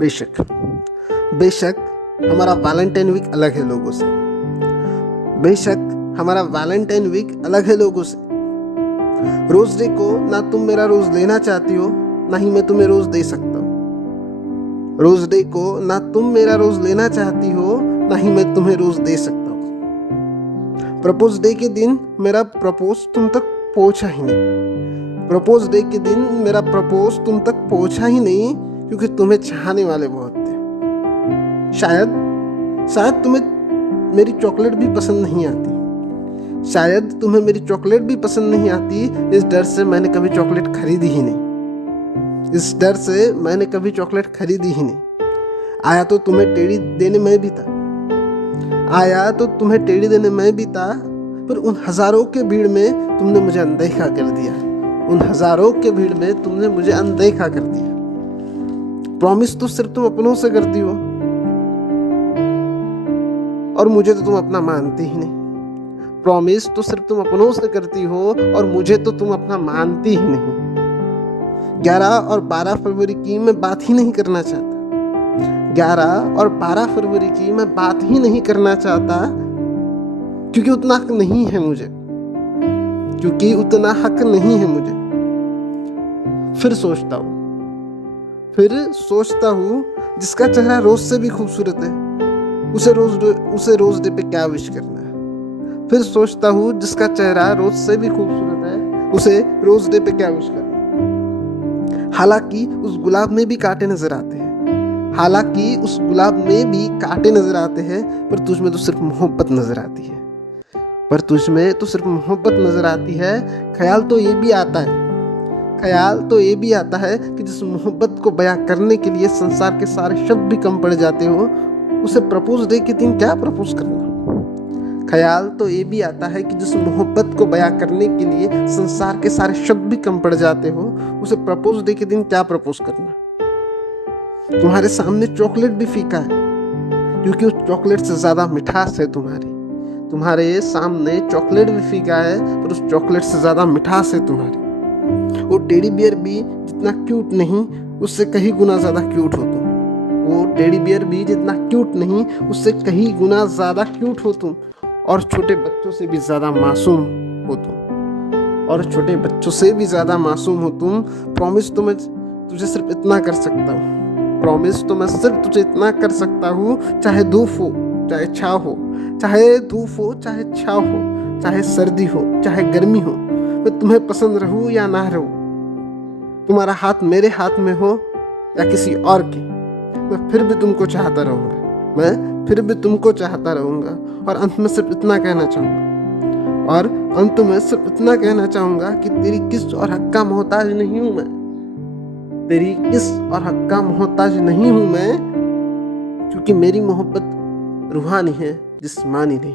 बेशक बेशक हमारा वैलेंटाइन वीक अलग है लोगों से। बेशक हमारा वैलेंटाइन वीक अलग है लोगों से। रोज डे को ना तुम मेरा रोज लेना चाहती हो, ना ही मैं तुम्हें रोज दे सकता हूँ। रोज डे को ना तुम मेरा रोज लेना चाहती हो, ना ही मैं तुम्हें रोज दे सकता हूँ। प्रपोज डे के दिन मेरा प्रपोज तुम तक पहुंचा ही नहीं। प्रपोज डे के दिन मेरा प्रपोज तुम तक पहुंचा ही नहीं, क्योंकि तुम्हें चाहने वाले बहुत थे। शायद तुम्हें मेरी चॉकलेट भी पसंद नहीं आती। शायद तुम्हें मेरी चॉकलेट भी पसंद नहीं आती। इस डर से मैंने कभी चॉकलेट खरीदी ही नहीं। इस डर से मैंने कभी चॉकलेट खरीदी ही नहीं। आया तो तुम्हें टेढ़ी देने में भी था। आया तो तुम्हें टेढ़ी देने में भी था, पर उन हजारों के भीड़ में तुमने मुझे अनदेखा कर दिया। उन हजारों के भीड़ में तुमने मुझे अनदेखा कर दिया। प्रॉमिस तो सिर्फ तुम अपनों से करती हो, और मुझे तो तुम अपना मानती ही नहीं। प्रॉमिस तो सिर्फ तुम अपनों से करती हो, और मुझे तो तुम अपना मानती ही नहीं। 11 और 12 फरवरी की मैं बात ही नहीं करना चाहता। 11 और 12 फरवरी की मैं बात ही नहीं करना चाहता, क्योंकि उतना हक नहीं है मुझे। क्योंकि उतना हक नहीं है मुझे। फिर सोचता हूँ जिसका चेहरा रोज से भी खूबसूरत है, उसे रोज डे पे क्या विश करना है। फिर सोचता हूँ जिसका चेहरा रोज से भी खूबसूरत है, उसे रोज डे पे क्या विश करना है। हालांकि उस गुलाब में भी कांटे नजर आते हैं। हालांकि उस गुलाब में भी कांटे नजर आते हैं, पर तुझ में तो सिर्फ मोहब्बत नजर आती है। पर तुझ में तो सिर्फ मोहब्बत नजर आती है। ख्याल तो ये भी आता है कि जिस मोहब्बत को बयां करने के लिए संसार के सारे शब्द भी कम पड़ जाते हो, उसे प्रपोज डे के दिन क्या प्रपोज करना। ख्याल तो ये भी आता है कि जिस मोहब्बत को बयां करने के लिए संसार के सारे शब्द भी कम पड़ जाते हो, उसे प्रपोज डे के दिन क्या प्रपोज करना। तुम्हारे सामने चॉकलेट भी फीका है, क्योंकि उस चॉकलेट से ज्यादा मिठास है तुम्हारे सामने चॉकलेट भी फीका है, पर उस चॉकलेट से ज्यादा मिठास है तुम्हारी। वो टेडी बियर भी जितना क्यूट नहीं, उससे कहीं गुना ज्यादा क्यूट हो तुम। वो टेडी बियर भी जितना क्यूट नहीं, उससे कहीं गुना ज्यादा क्यूट हो तुम। और छोटे बच्चों से भी ज्यादा मासूम हो तुम। प्रॉमिस तो मैं तुझे सिर्फ इतना कर सकता हूँ। प्रॉमिस तो मैं सिर्फ तुझे इतना कर सकता हूँ, चाहे धूप हो चाहे छाव हो, चाहे धूप हो चाहे छाव हो, चाहे सर्दी हो चाहे गर्मी हो, मैं तुम्हें पसंद रहूं या ना रहूं, तुम्हारा हाथ मेरे हाथ में हो या किसी और के, मैं फिर भी तुमको चाहता रहूंगा। और अंत में सिर्फ इतना कहना चाहूंगा कि तेरी किस और हक का मोहताज नहीं हूं मैं। क्योंकि मेरी मोहब्बत रूहानी है, जिस्मानी नहीं।